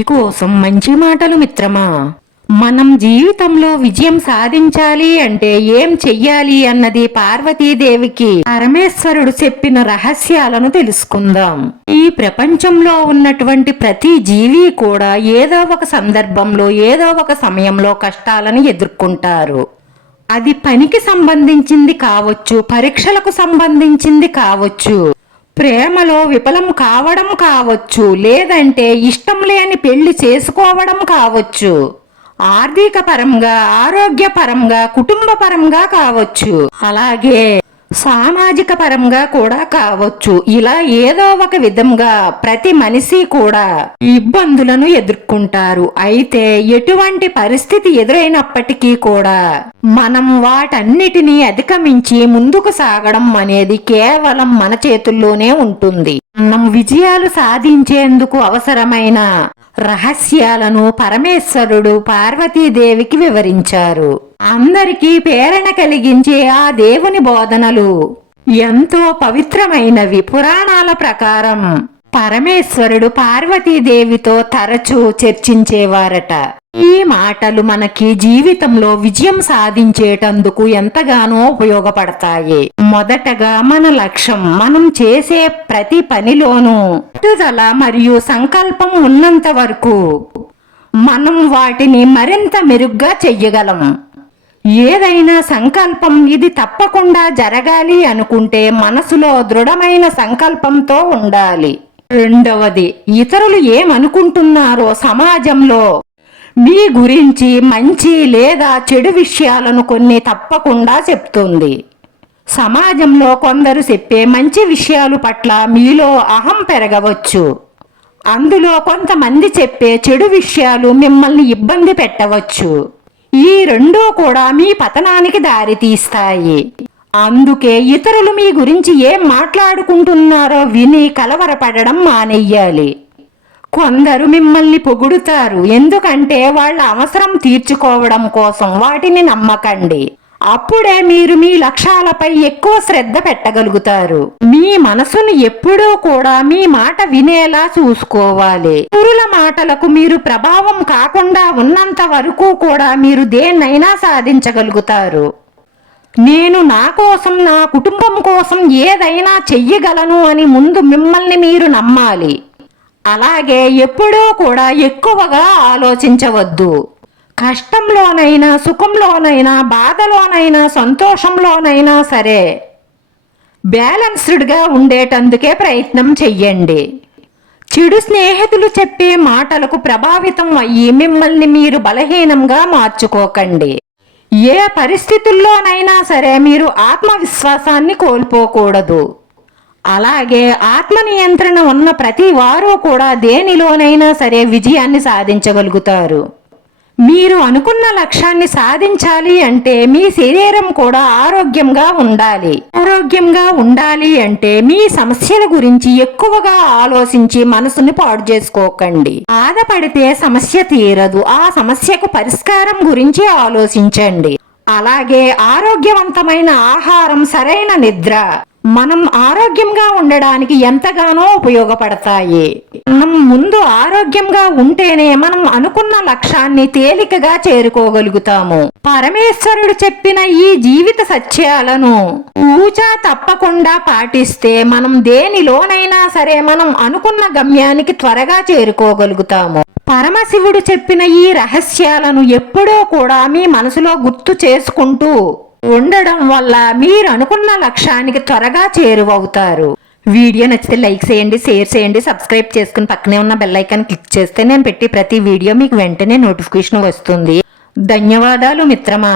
నీకోసం మంచి మాటలు మిత్రమా. మనం జీవితంలో విజయం సాధించాలి అంటే ఏం చెయ్యాలి అన్నది పార్వతీదేవికి పరమేశ్వరుడు చెప్పిన రహస్యాలను తెలుసుకుందాం. ఈ ప్రపంచంలో ఉన్నటువంటి ప్రతి జీవి కూడా ఏదో ఒక సందర్భంలో ఏదో ఒక సమయంలో కష్టాలను ఎదుర్కొంటారు. అది పనికి సంబంధించింది కావచ్చు, పరీక్షలకు సంబంధించింది కావచ్చు, ప్రేమలో విఫలం కావడం కావచ్చు, లేదంటే ఇష్టం లేని పెళ్లి చేసుకోవడం కావచ్చు, ఆర్థిక పరంగా, ఆరోగ్య పరంగా, కుటుంబ పరంగా కావచ్చు, అలాగే సామాజిక పరంగా కూడా కావచ్చు. ఇలా ఏదో ఒక విధంగా ప్రతి మనిషి కూడా ఇబ్బందులను ఎదుర్కొంటారు. అయితే ఎటువంటి పరిస్థితి ఎదురైనప్పటికీ కూడా మనం వాటన్నిటినీ అధిగమించి ముందుకు సాగడం అనేది కేవలం మన చేతుల్లోనే ఉంటుంది. మనం విజయాలు సాధించేందుకు అవసరమైన రహస్యాలను పరమేశ్వరుడు పార్వతీదేవికి వివరించారు. అందరికీ ప్రేరణ కలిగించే ఆ దేవుని బోధనలు ఎంతో పవిత్రమైనవి. పురాణాల ప్రకారం పరమేశ్వరుడు పార్వతీదేవితో తరచూ చర్చించేవారట. ఈ మాటలు మనకి జీవితంలో విజయం సాధించేటందుకు ఎంతగానో ఉపయోగపడతాయి. మొదటగా మన లక్ష్యం, మనం చేసే ప్రతి పనిలోనూ పట్టుదల మరియు సంకల్పం ఉన్నంత వరకు మనం వాటిని మరింత మెరుగ్గా చెయ్యగలం. ఏదైనా సంకల్పం ఇది తప్పకుండా జరగాలి అనుకుంటే మనసులో దృఢమైన సంకల్పంతో ఉండాలి. రెండవది, ఇతరులు ఏమనుకుంటున్నారో సమాజంలో మీ గురించి మంచి లేదా చెడు విషయాలను కొన్ని తప్పకుండా చెప్తుంది. సమాజంలో కొందరు చెప్పే మంచి విషయాల పట్ల మీలో అహం పెరగవచ్చు. అందులో కొంతమంది చెప్పే చెడు విషయాలు మిమ్మల్ని ఇబ్బంది పెట్టవచ్చు. ఈ రెండూ కూడా మీ పతనానికి దారితీస్తాయి. అందుకే ఇతరులు మీ గురించి ఏం మాట్లాడుకుంటున్నారో విని కలవరపడడం మానేయాలి. కొందరు మిమ్మల్ని పొగుడుతారు, ఎందుకంటే వాళ్ళ అవసరం తీర్చుకోవడం కోసం. వాటిని నమ్మకండి. అప్పుడే మీరు మీ లక్ష్యాలపై ఎక్కువ శ్రద్ధ పెట్టగలుగుతారు. మీ మనసును ఎప్పుడూ కూడా మీ మాట వినేలా చూసుకోవాలి. ఇతరుల మాటలకు మీరు ప్రభావం కాకుండా ఉన్నంత వరకు కూడా మీరు దేన్నైనా సాధించగలుగుతారు. నేను నా కోసం, నా కుటుంబం కోసం ఏదైనా చెయ్యగలను అని ముందు మిమ్మల్ని మీరు నమ్మాలి. అలాగే ఎప్పుడూ కూడా ఎక్కువగా ఆలోచించవద్దు. కష్టంలోనైనా, సుఖంలోనైనా, బాధలోనైనా, సంతోషంలోనైనా సరే బ్యాలెన్స్డ్గా ఉండేటందుకే ప్రయత్నం చెయ్యండి. చెడు స్నేహితులు చెప్పే మాటలకు ప్రభావితం అయ్యి మిమ్మల్ని మీరు బలహీనంగా మార్చుకోకండి. ఏ పరిస్థితుల్లోనైనా సరే మీరు ఆత్మవిశ్వాసాన్ని కోల్పోకూడదు. అలాగే ఆత్మ నియంత్రణ ఉన్న ప్రతి వారు కూడా దేనిలోనైనా సరే విజయాన్ని సాధించగలుగుతారు. మీరు అనుకున్న లక్ష్యాన్ని సాధించాలి అంటే మీ శరీరం కూడా ఆరోగ్యంగా ఉండాలి. ఆరోగ్యంగా ఉండాలి అంటే మీ సమస్యల గురించి ఎక్కువగా ఆలోచించి మనసుని పాడు చేసుకోకండి. బాధపడితే సమస్య తీరదు. ఆ సమస్యకు పరిష్కారం గురించి ఆలోచించండి. అలాగే ఆరోగ్యవంతమైన ఆహారం, సరైన నిద్ర మనం ఆరోగ్యంగా ఉండడానికి ఎంతగానో ఉపయోగపడతాయి. మనం ముందు ఆరోగ్యంగా ఉంటేనే మనం అనుకున్న లక్ష్యాన్ని తేలికగా చేరుకోగలుగుతాము. పరమేశ్వరుడు చెప్పిన ఈ జీవిత సత్యాలను ఊచా తప్పకుండా పాటిస్తే మనం దేనిలోనైనా సరే మనం అనుకున్న గమ్యానికి త్వరగా చేరుకోగలుగుతాము. పరమశివుడు చెప్పిన ఈ రహస్యాలను ఎప్పుడూ కూడా మీ మనసులో గుర్తు చేసుకుంటూ ఉండడం వల్ల మీరు అనుకున్న లక్ష్యానికి త్వరగా చేరువవుతారు. వీడియో నచ్చితే లైక్ చేయండి, షేర్ చేయండి, సబ్స్క్రైబ్ చేసుకుని పక్కనే ఉన్న బెల్ ఐకాన్ క్లిక్ చేస్తే నేను పెట్టి ప్రతి వీడియో మీకు వెంటనే నోటిఫికేషన్ వస్తుంది. ధన్యవాదాలు మిత్రమా.